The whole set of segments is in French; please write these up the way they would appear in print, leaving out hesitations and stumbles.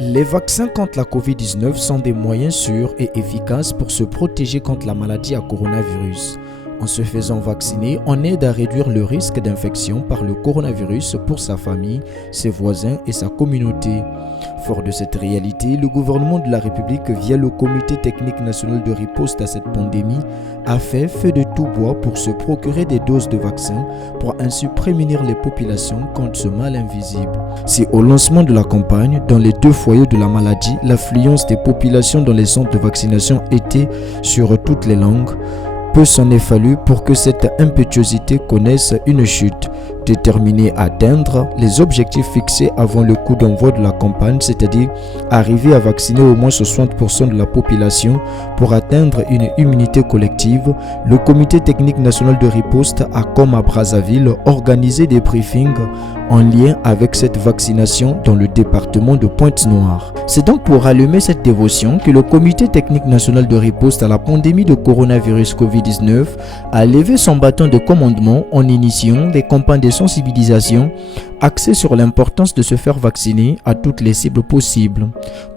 Les vaccins contre la COVID-19 sont des moyens sûrs et efficaces pour se protéger contre la maladie à coronavirus. En se faisant vacciner, on aide à réduire le risque d'infection par le coronavirus pour sa famille, ses voisins et sa communauté. Fort de cette réalité, le gouvernement de la République, via le Comité technique national de riposte à cette pandémie, a fait feu de tout bois pour se procurer des doses de vaccins pour ainsi prémunir les populations contre ce mal invisible. C'est au lancement de la campagne, dans les 2 foyers de la maladie, l'affluence des populations dans les centres de vaccination était sur toutes les langues. Peu s'en est fallu pour que cette impétuosité connaisse une chute. Déterminé à atteindre les objectifs fixés avant le coup d'envoi de la campagne, c'est-à-dire arriver à vacciner au moins 60% de la population pour atteindre une immunité collective, le Comité technique national de riposte a, comme à Brazzaville, organisé des briefings en lien avec cette vaccination dans le département de Pointe-Noire. C'est donc pour allumer cette dévotion que le Comité technique national de riposte à la pandémie de coronavirus COVID-19 a levé son bâton de commandement en initiant des campagnes de sensibilisation axée sur l'importance de se faire vacciner à toutes les cibles possibles.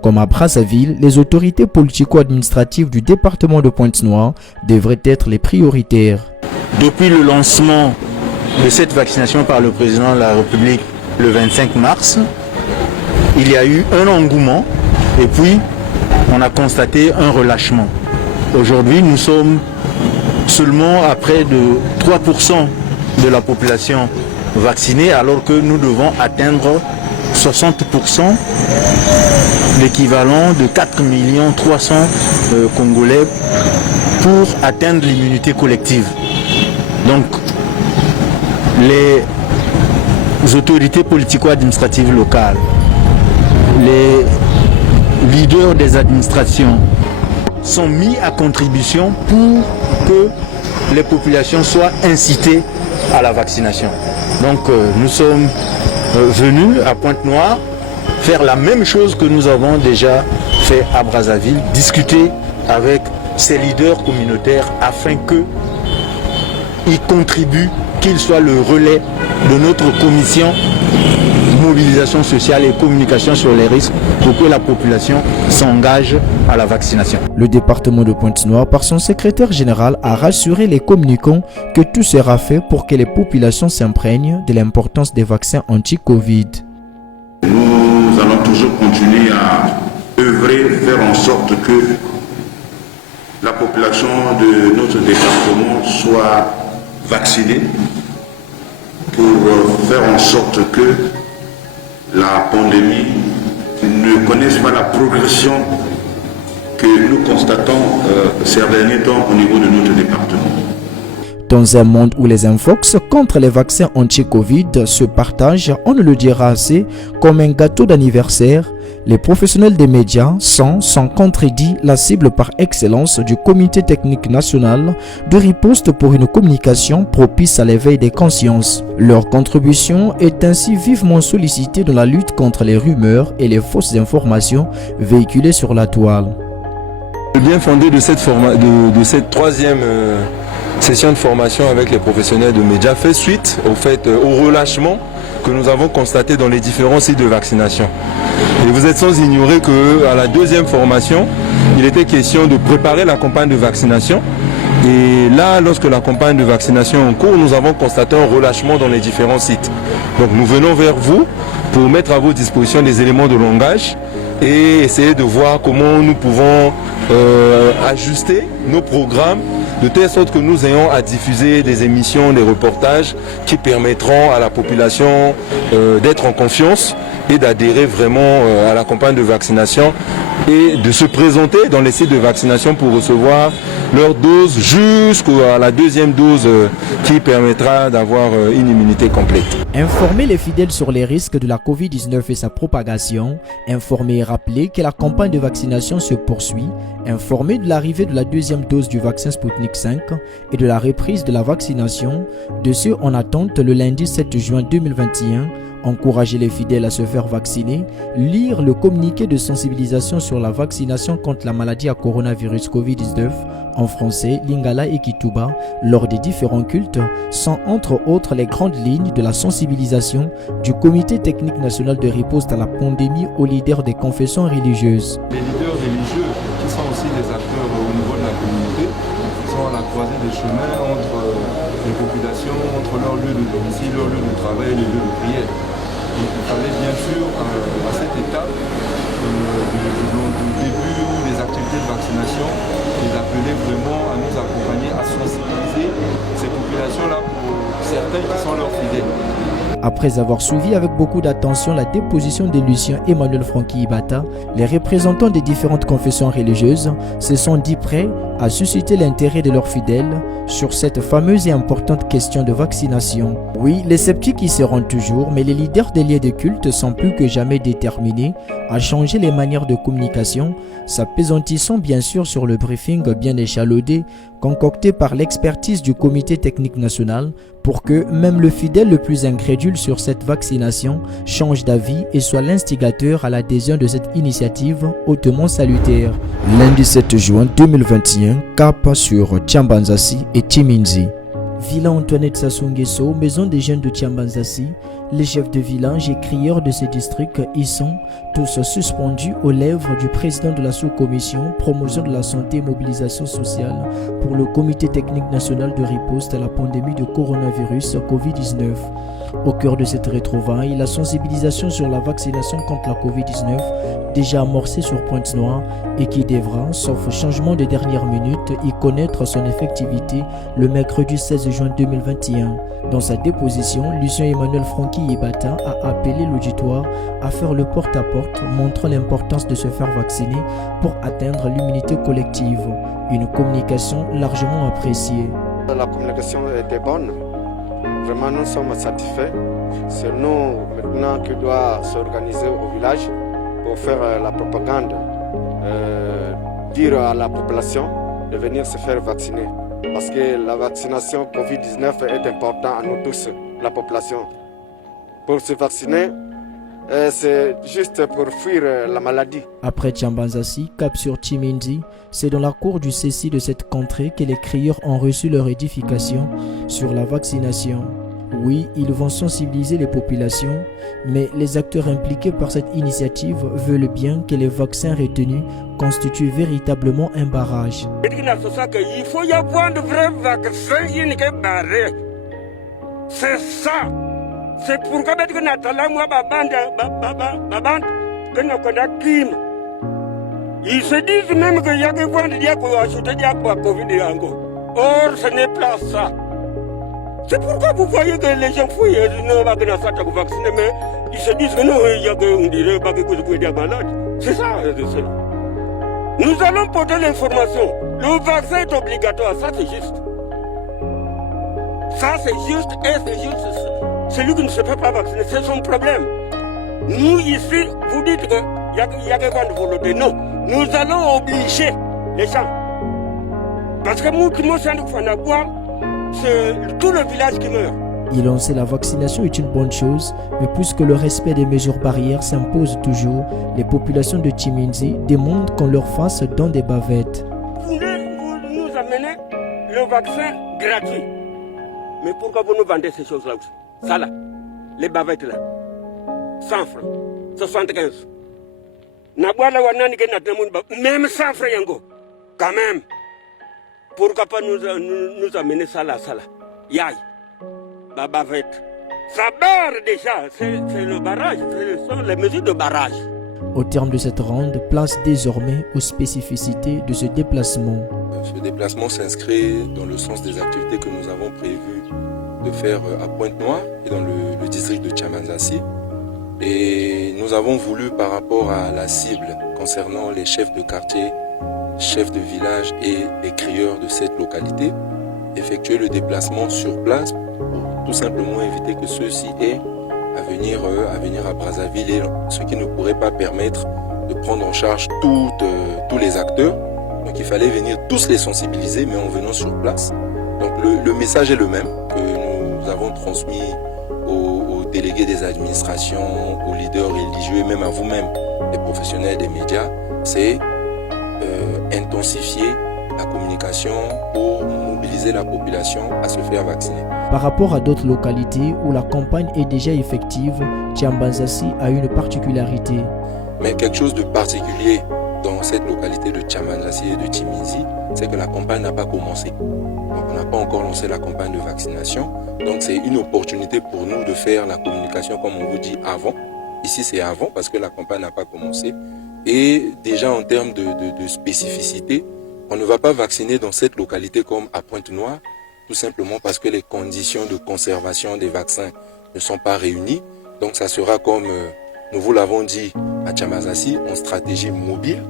Comme à Brazzaville, les autorités politico-administratives du département de Pointe-Noire devraient être les prioritaires. Depuis le lancement de cette vaccination par le président de la République le 25 mars, il y a eu un engouement et puis on a constaté un relâchement. Aujourd'hui, nous sommes seulement à près de 3% de la population vaccinée, alors que nous devons atteindre 60%, l'équivalent de 4 300 000 Congolais pour atteindre l'immunité collective. Donc, les autorités politico-administratives locales, les leaders des administrations sont mis à contribution pour que les populations soient incitées à la vaccination. Donc nous sommes venus à Pointe-Noire faire la même chose que nous avons déjà fait à Brazzaville, discuter avec ces leaders communautaires afin qu'ils contribuent, qu'ils soient le relais de notre commission mobilisation sociale et communication sur les risques pour que la population s'engage à la vaccination. Le département de Pointe-Noire, par son secrétaire général, a rassuré les communicants que tout sera fait pour que les populations s'imprègnent de l'importance des vaccins anti-Covid. Nous allons toujours continuer à œuvrer, faire en sorte que la population de notre département soit vaccinée pour faire en sorte que la pandémie ne connaisse pas la progression que nous constatons ces derniers temps au niveau de notre département. Dans un monde où les infox contre les vaccins anti-Covid se partagent, on ne le dira assez, comme un gâteau d'anniversaire, les professionnels des médias sont, sans contredit, la cible par excellence du Comité technique national de riposte pour une communication propice à l'éveil des consciences. Leur contribution est ainsi vivement sollicitée dans la lutte contre les rumeurs et les fausses informations véhiculées sur la toile. Le bien fondé de cette 3e session de formation avec les professionnels de médias fait suite au relâchement que nous avons constaté dans les différents sites de vaccination. Et vous êtes sans ignorer qu'à la 2e formation, il était question de préparer la campagne de vaccination. Et là, lorsque la campagne de vaccination est en cours, nous avons constaté un relâchement dans les différents sites. Donc nous venons vers vous pour mettre à vos dispositions des éléments de langage et essayer de voir comment nous pouvons ajuster nos programmes de telle sorte que nous ayons à diffuser des émissions, des reportages qui permettront à la population d'être en confiance et d'adhérer vraiment à la campagne de vaccination et de se présenter dans les sites de vaccination pour recevoir leur dose jusqu'à la 2e dose qui permettra d'avoir une immunité complète. Informer les fidèles sur les risques de la COVID-19 et sa propagation, informer et rappeler que la campagne de vaccination se poursuit, informer de l'arrivée de la 2e dose du vaccin Sputnik 5 et de la reprise de la vaccination, de ceux en attente le lundi 7 juin 2021 encourager les fidèles à se faire vacciner, lire le communiqué de sensibilisation sur la vaccination contre la maladie à coronavirus Covid-19 en français, Lingala et Kituba lors des différents cultes sont entre autres les grandes lignes de la sensibilisation du Comité technique national de riposte à la pandémie aux leaders des confessions religieuses. Les leaders religieux qui sont aussi des acteurs au niveau de la communauté sont à la croisée des chemins entre les populations, entre leur lieu de domicile, leur lieu de travail et les lieux de prière. Donc, il fallait bien sûr à cette étape du début des activités de vaccination les appeler vraiment à nous accompagner, à sensibiliser ces populations-là pour certains qui sont leurs fidèles. Après avoir suivi avec beaucoup d'attention la déposition de Lucien Emmanuel Francky Ibata, les représentants des différentes confessions religieuses se sont dit prêts à susciter l'intérêt de leurs fidèles sur cette fameuse et importante question de vaccination. Oui, les sceptiques y seront toujours, mais les leaders des lieux de culte sont plus que jamais déterminés à changer les manières de communication, s'appesantissant bien sûr sur le briefing bien échaloudé concocté par l'expertise du Comité technique national pour que même le fidèle le plus incrédule sur cette vaccination change d'avis et soit l'instigateur à l'adhésion de cette initiative hautement salutaire. Lundi 7 juin 2021, cap sur Tiambanzassi et Timinzi. Villa Antoinette Sassou-Nguesso, maison des jeunes de Tiambanzassi, les chefs de village et crieurs de ce district y sont tous suspendus aux lèvres du président de la sous-commission promotion de la santé et mobilisation sociale pour le Comité technique national de riposte à la pandémie de coronavirus Covid-19. Au cœur de cette retrouvaille, la sensibilisation sur la vaccination contre la Covid-19, déjà amorcée sur Pointe-Noire et qui devra, sauf changement de dernière minute, y connaître son effectivité le mercredi 16 juin 2021. Dans sa déposition, Lucien Emmanuel Francky Ibata a appelé l'auditoire à faire le porte-à-porte, montrant l'importance de se faire vacciner pour atteindre l'immunité collective. Une communication largement appréciée. La communication était bonne. Vraiment, nous sommes satisfaits. C'est nous maintenant qui doit s'organiser au village pour faire la propagande, dire à la population de venir se faire vacciner. Parce que la vaccination Covid-19 est importante à nous tous, la population. Pour se vacciner, c'est juste pour fuir la maladie. Après Tiambanzassi, cap sur Timinzi, c'est dans la cour du CECI de cette contrée que les crieurs ont reçu leur édification sur la vaccination. Oui, ils vont sensibiliser les populations, mais les acteurs impliqués par cette initiative veulent bien que les vaccins retenus constituent véritablement un barrage. Il faut y avoir de vrais vaccins barrés. C'est ça. C'est pour que ils se disent même qu'il y a que vendre ajouter Covid encore. Or, ce n'est pas ça. C'est pourquoi vous voyez que les gens fouillent, ils ne vont pas vacciner, mais ils se disent que non, il y a que on dirait pas que vous êtes malade. C'est ça. Nous allons porter l'information. Le vaccin est obligatoire, ça c'est juste. Ça c'est juste et c'est juste. Celui qui ne se fait pas vacciner, c'est son problème. Nous ici, vous dites qu'il y a que vendre volonté. Non, nous allons obliger les gens. Parce que nous qui nous sommes c'est tout le village qui meurt. Y lancer la vaccination est une bonne chose, mais puisque le respect des mesures barrières s'impose toujours, les populations de Timinzi demandent qu'on leur fasse dans des bavettes. Vous nous amenez le vaccin gratuit. Mais pourquoi vous nous vendez ces choses-là aussi? Ça là, les bavettes là, 100 francs, 75. Même 100 francs yango, quand même. Pourquoi pas nous amener ça là, Yaï, la bavette. Ça barre déjà, c'est le barrage, ce sont les mesures de barrage. Au terme de cette ronde, place désormais aux spécificités de ce déplacement. Ce déplacement s'inscrit dans le sens des activités que nous avons prévues de faire à Pointe-Noire et dans le district de Tiambanzassi. Et nous avons voulu, par rapport à la cible concernant les chefs de quartier, chefs de village et les crieurs de cette localité, effectuer le déplacement sur place pour tout simplement éviter que ceux-ci aient à venir à Brazzaville, et ce qui ne pourrait pas permettre de prendre en charge tous les acteurs. Donc il fallait venir tous les sensibiliser, mais en venant sur place. Donc le message est le même que nous avons transmis aux délégués délégués des administrations, aux leaders religieux et même à vous-même, les professionnels des médias, c'est intensifier la communication pour mobiliser la population à se faire vacciner. Par rapport à d'autres localités où la campagne est déjà effective, Tiambazassi a une particularité. Mais quelque chose de particulier dans cette localité de Tiambazassi et de Timinzi, c'est que la campagne n'a pas commencé. Donc on n'a pas encore lancé la campagne de vaccination. Donc c'est une opportunité pour nous de faire la communication comme on vous dit avant. Ici c'est avant parce que la campagne n'a pas commencé. Et déjà en termes de spécificité, on ne va pas vacciner dans cette localité comme à Pointe-Noire, tout simplement parce que les conditions de conservation des vaccins ne sont pas réunies. Donc ça sera comme nous vous l'avons dit à Tiambazassi, en stratégie mobile.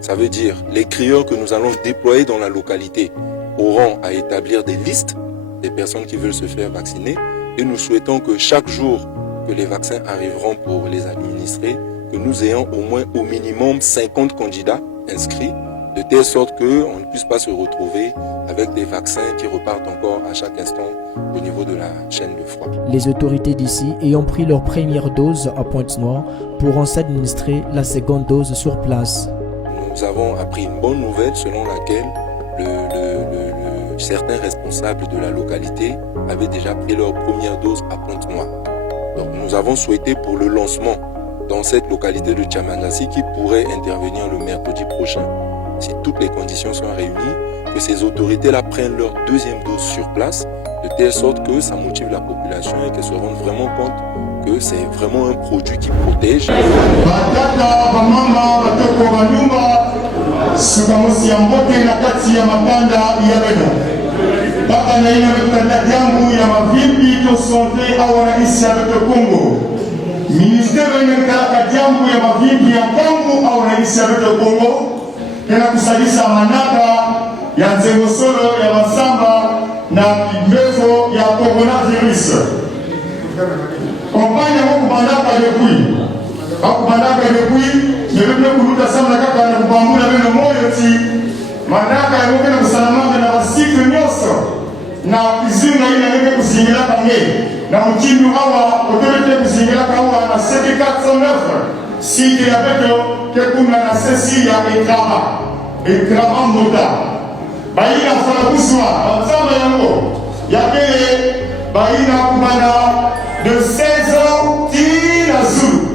Ça veut dire les crieurs que nous allons déployer dans la localité auront à établir des listes des personnes qui veulent se faire vacciner. Et nous souhaitons que chaque jour que les vaccins arriveront pour les administrer, que nous ayons au moins au minimum 50 candidats inscrits, de telle sorte qu'on ne puisse pas se retrouver avec des vaccins qui repartent encore à chaque instant au niveau de la chaîne de froid. Les autorités d'ici ayant pris leur première dose à Pointe-Noire pourront s'administrer la seconde dose sur place. Nous avons appris une bonne nouvelle selon laquelle certains responsables de la localité avaient déjà pris leur première dose à Pointe-Noire. Donc nous avons souhaité pour le lancement dans cette localité de Tiambazassi qui pourrait intervenir le mercredi prochain, si toutes les conditions sont réunies, que ces autorités-là prennent leur deuxième dose sur place, de telle sorte que ça motive la population et qu'elles se rendent vraiment compte que c'est vraiment un produit qui protège. Ministère de jambo ya mavimbi ya Kongo au rais wa Kongo tena kusalisha manaka ya nzengosolo ya masamba na mbezo ya coronavirus. Kampanya huko bandaka depuis. Hapo bandaka depuis ndio kuluta sana kaka na kubambula beno moyo ti manaka ya ngena kusalamana na wasiku nyoso na kizinga ile ile kuzingira pange. Na mchini hawa autorité kuzingira hawa na CD409 site ya beto kekuna na sesi ya ekrama moda baina farabuswa bazama yango yakele baina kumana de 16 ans tina zulu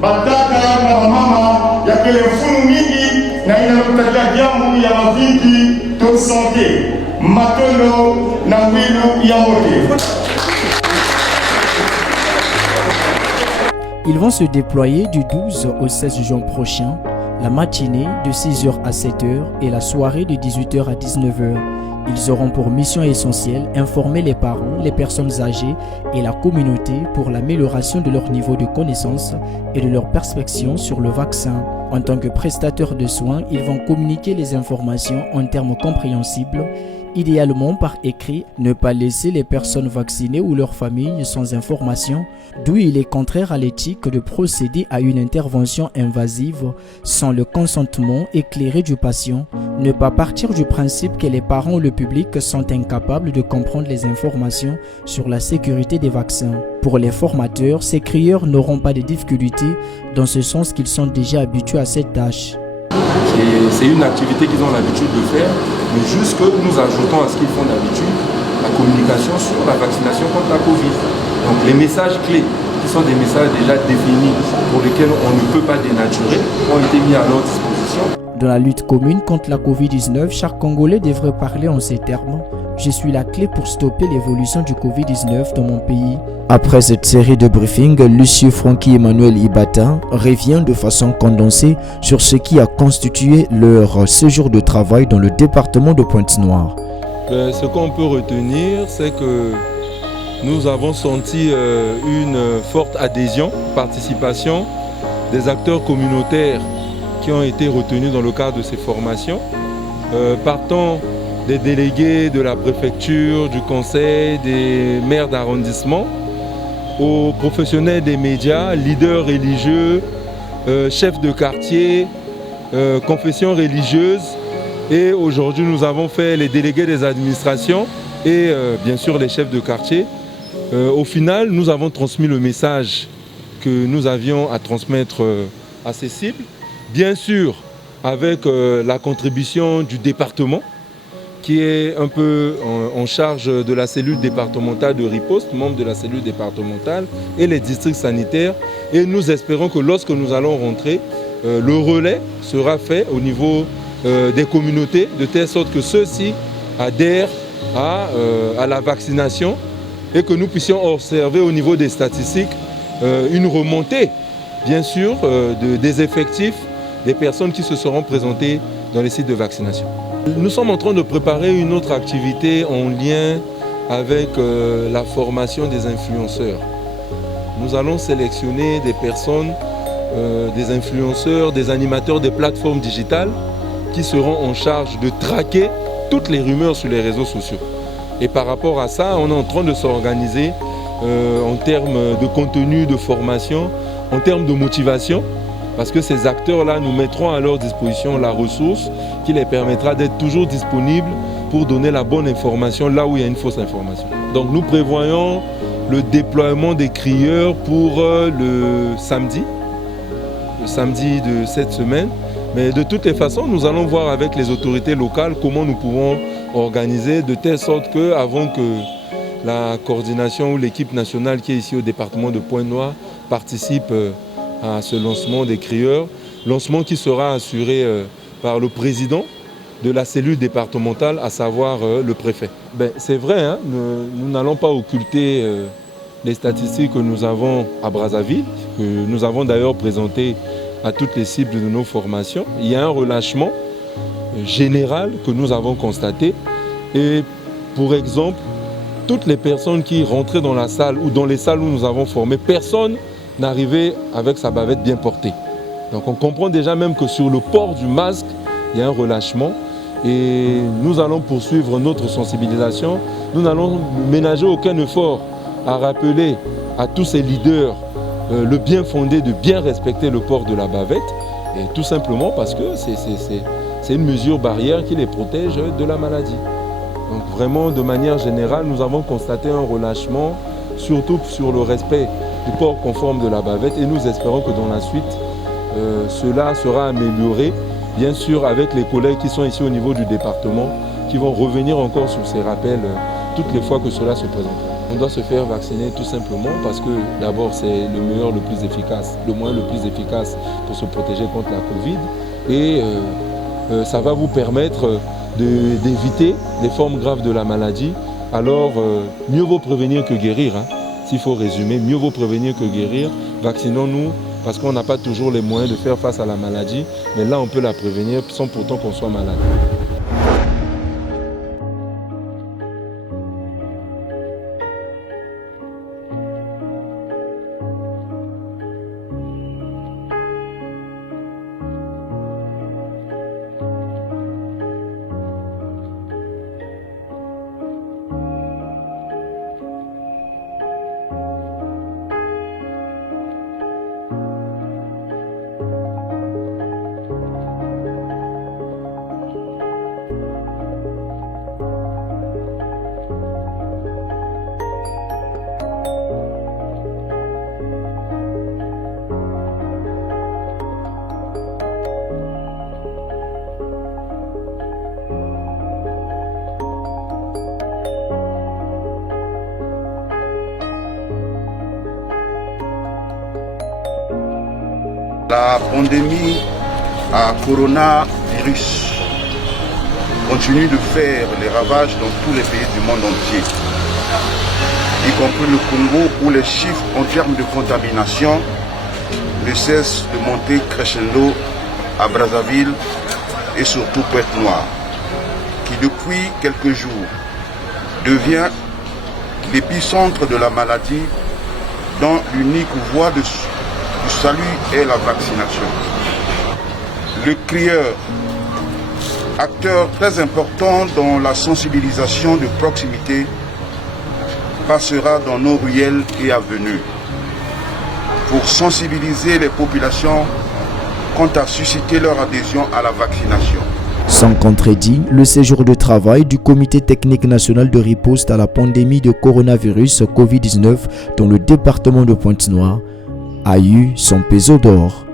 bataka na mama yakele funu mingi na ina kutakia jambo ya maviki to santé matono na wilu ya mote. Ils vont se déployer du 12 au 16 juin prochain, la matinée de 6h à 7h et la soirée de 18h à 19h. Ils auront pour mission essentielle informer les parents, les personnes âgées et la communauté pour l'amélioration de leur niveau de connaissance et de leur perspective sur le vaccin. En tant que prestateurs de soins, ils vont communiquer les informations en termes compréhensibles, idéalement par écrit, ne pas laisser les personnes vaccinées ou leurs familles sans information, d'où il est contraire à l'éthique de procéder à une intervention invasive sans le consentement éclairé du patient, ne pas partir du principe que les parents ou le public sont incapables de comprendre les informations sur la sécurité des vaccins. Pour les formateurs, ces crieurs n'auront pas de difficultés dans ce sens qu'ils sont déjà habitués à cette tâche. C'est une activité qu'ils ont l'habitude de faire, mais juste que nous ajoutons à ce qu'ils font d'habitude la communication sur la vaccination contre la Covid. Donc les messages clés, qui sont des messages déjà définis, pour lesquels on ne peut pas dénaturer, ont été mis à leur disposition. Dans la lutte commune contre la Covid-19, chaque Congolais devrait parler en ces termes. Je suis la clé pour stopper l'évolution du Covid-19 dans mon pays. Après cette série de briefings, Lucieux Francky Emmanuel Ibata revient de façon condensée sur ce qui a constitué leur séjour de travail dans le département de Pointe-Noire. Ce qu'on peut retenir, c'est que nous avons senti une forte adhésion, participation des acteurs communautaires qui ont été retenus dans le cadre de ces formations, partant des délégués de la préfecture, du conseil, des maires d'arrondissement, aux professionnels des médias, leaders religieux, chefs de quartier, confessions religieuses. Et aujourd'hui, nous avons fait les délégués des administrations et bien sûr les chefs de quartier Au final, nous avons transmis le message que nous avions à transmettre à ces cibles, bien sûr avec la contribution du département, qui est un peu en charge de la cellule départementale de riposte, membre de la cellule départementale, et les districts sanitaires. Et nous espérons que lorsque nous allons rentrer, le relais sera fait au niveau des communautés, de telle sorte que ceux-ci adhèrent à la vaccination et que nous puissions observer au niveau des statistiques une remontée, bien sûr, des effectifs des personnes qui se seront présentées dans les sites de vaccination. Nous sommes en train de préparer une autre activité en lien avec la formation des influenceurs. Nous allons sélectionner des personnes, des influenceurs, des animateurs des plateformes digitales qui seront en charge de traquer toutes les rumeurs sur les réseaux sociaux. Et par rapport à ça, on est en train de s'organiser en termes de contenu, de formation, en termes de motivation, parce que ces acteurs-là nous mettront à leur disposition la ressource qui les permettra d'être toujours disponibles pour donner la bonne information là où il y a une fausse information. Donc nous prévoyons le déploiement des crieurs pour le samedi de cette semaine. Mais de toutes les façons, nous allons voir avec les autorités locales comment nous pouvons organiser de telle sorte qu'avant que la coordination ou l'équipe nationale qui est ici au département de Pointe-Noire participe à ce lancement des crieurs, lancement qui sera assuré par le président de la cellule départementale, à savoir le préfet. C'est vrai, hein, nous n'allons pas occulter les statistiques que nous avons à Brazzaville, que nous avons d'ailleurs présenté à toutes les cibles de nos formations. Il y a un relâchement général que nous avons constaté. Et pour exemple, toutes les personnes qui rentraient dans la salle ou dans les salles où nous avons formé, personne n'arrivait avec sa bavette bien portée. Donc on comprend déjà même que sur le port du masque, il y a un relâchement. Et nous allons poursuivre notre sensibilisation. Nous n'allons ménager aucun effort à rappeler à tous ces leaders le bien fondé de bien respecter le port de la bavette, et tout simplement parce que c'est une mesure barrière qui les protège de la maladie. Donc vraiment, de manière générale, nous avons constaté un relâchement, surtout sur le respect du port conforme de la bavette, et nous espérons que dans la suite, cela sera amélioré, bien sûr avec les collègues qui sont ici au niveau du département, qui vont revenir encore sur ces rappels toutes les fois que cela se présentera. On doit se faire vacciner tout simplement parce que d'abord c'est le meilleur, le plus efficace, le moyen le plus efficace pour se protéger contre la Covid, et ça va vous permettre d'éviter les formes graves de la maladie. Alors mieux vaut prévenir que guérir, hein. S'il faut résumer, mieux vaut prévenir que guérir. Vaccinons-nous parce qu'on n'a pas toujours les moyens de faire face à la maladie, mais là on peut la prévenir sans pourtant qu'on soit malade. La pandémie à coronavirus continue de faire les ravages dans tous les pays du monde entier, y compris le Congo, où les chiffres en termes de contamination ne cessent de monter crescendo à Brazzaville et surtout Pointe-Noire, qui depuis quelques jours devient l'épicentre de la maladie dont l'unique voie du salut est la vaccination. Le crieur, acteur très important dans la sensibilisation de proximité, passera dans nos ruelles et avenues pour sensibiliser les populations quant à susciter leur adhésion à la vaccination. Sans contredit, le séjour de travail du Comité technique national de riposte à la pandémie de coronavirus COVID-19 dans le département de Pointe-Noire a eu son pesant d'or.